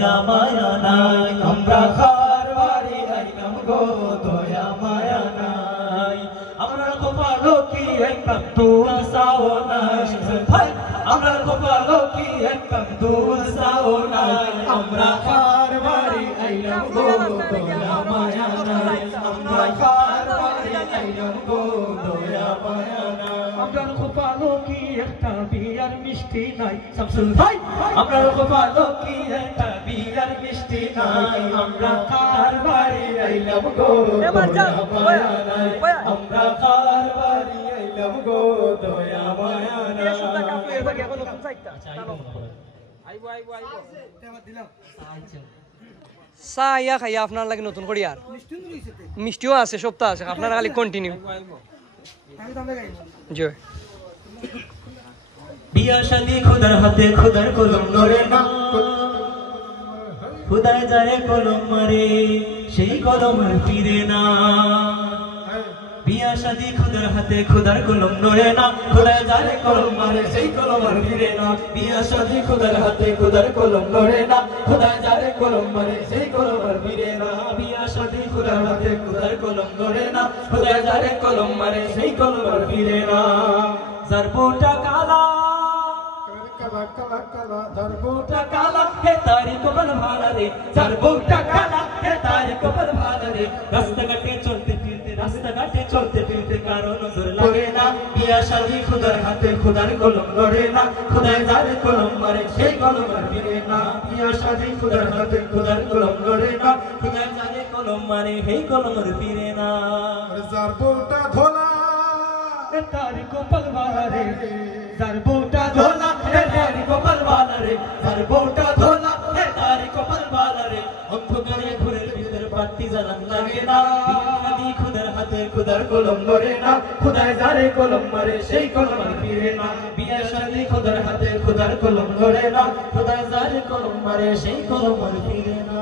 দয়া মায়া নাই আমরা কার বাড়ি আইলাম গো দয়া মায়া নাই আমরা কপালো কি একদম দূর সাও নাই ভাই আমরা কপালো কি একদম দূর সাও নাই আমরা কার বাড়ি আইলাম গো দয়া মায়া নাই আমরা কার বাড়ি আইলাম গো দয়া মায়া নাই আমরা কপালো কি একটা বিয়ার মিষ্টি নাই শামসুল ভাই আমরা কপালো কি একটা বিয়ার মিষ্টি নাই আমরা কার বাড়ি আইলাম গো দয়া মায়া নাই আমরা কার বাড়ি আইলাম গো দয়া মায়া নাই চা ইয়া খাইয়া আপনার লাগে নতুন করি আর মিষ্টিও আছে সপ্তাহ আছে আপনার খালি কন্টিনিউ জয় বিয়া শাদি খুদার হাতে খুদার কলম নড়ে না খুদায় যায় কলম মারে সেই কলম আর ফিরে না বিয়া শাদি খুদার হাতে খুদার কলম নড়ে না খুদায় যায় কলম মারে সেই কলম আর ফিরে না বিয়া শাদি খুদার হাতে খুদার কলম নড়ে না খুদায় যায় কলম মারে সেই কলম আর ফিরে না বিয়া শাদি খুদার হাতে খুদার কলম নড়ে না খুদায় যায় কলম মারে সেই কলম আর ফিরে না যার বুটা কালা কালা কালা কালা যার বুটা কালা হে তারি কবর ভালা রে যার বুটা কালা হে তারি কবর ভালা রে রাস্তাঘাটে চলতে ফিরতে কারো নজর লাগে না বিয়া শাদি খুদার হাতে খুদার কলম লড়ে না খুদায় যার কলম মারে সেই কলম আর ফিরে না বিয়া শাদি খুদার হাতে খুদার কলম লড়ে না খুদায় যার কলম মারে সেই কলম আর ফিরে না যার বুটা ধোলা হে তারি কবর ভালা রে যার বুটা ধোলা হে তারি কবর ভালা রে যার বুটা ধোলা হে তারি কবর ভালা রে অন্ধকারে ঘুরে ভিতর বাতি জ্বালান লাগে না শাদি খুদার হাতে খুদার কলম লড়ে না খুদায় যারে কলম মারে সেই কলম আর ফিরে না বিয়া শাদি খুদার হাতে খুদার কলম লড়ে না খুদায় যারে কলম মারে সেই কলম আর ফিরে না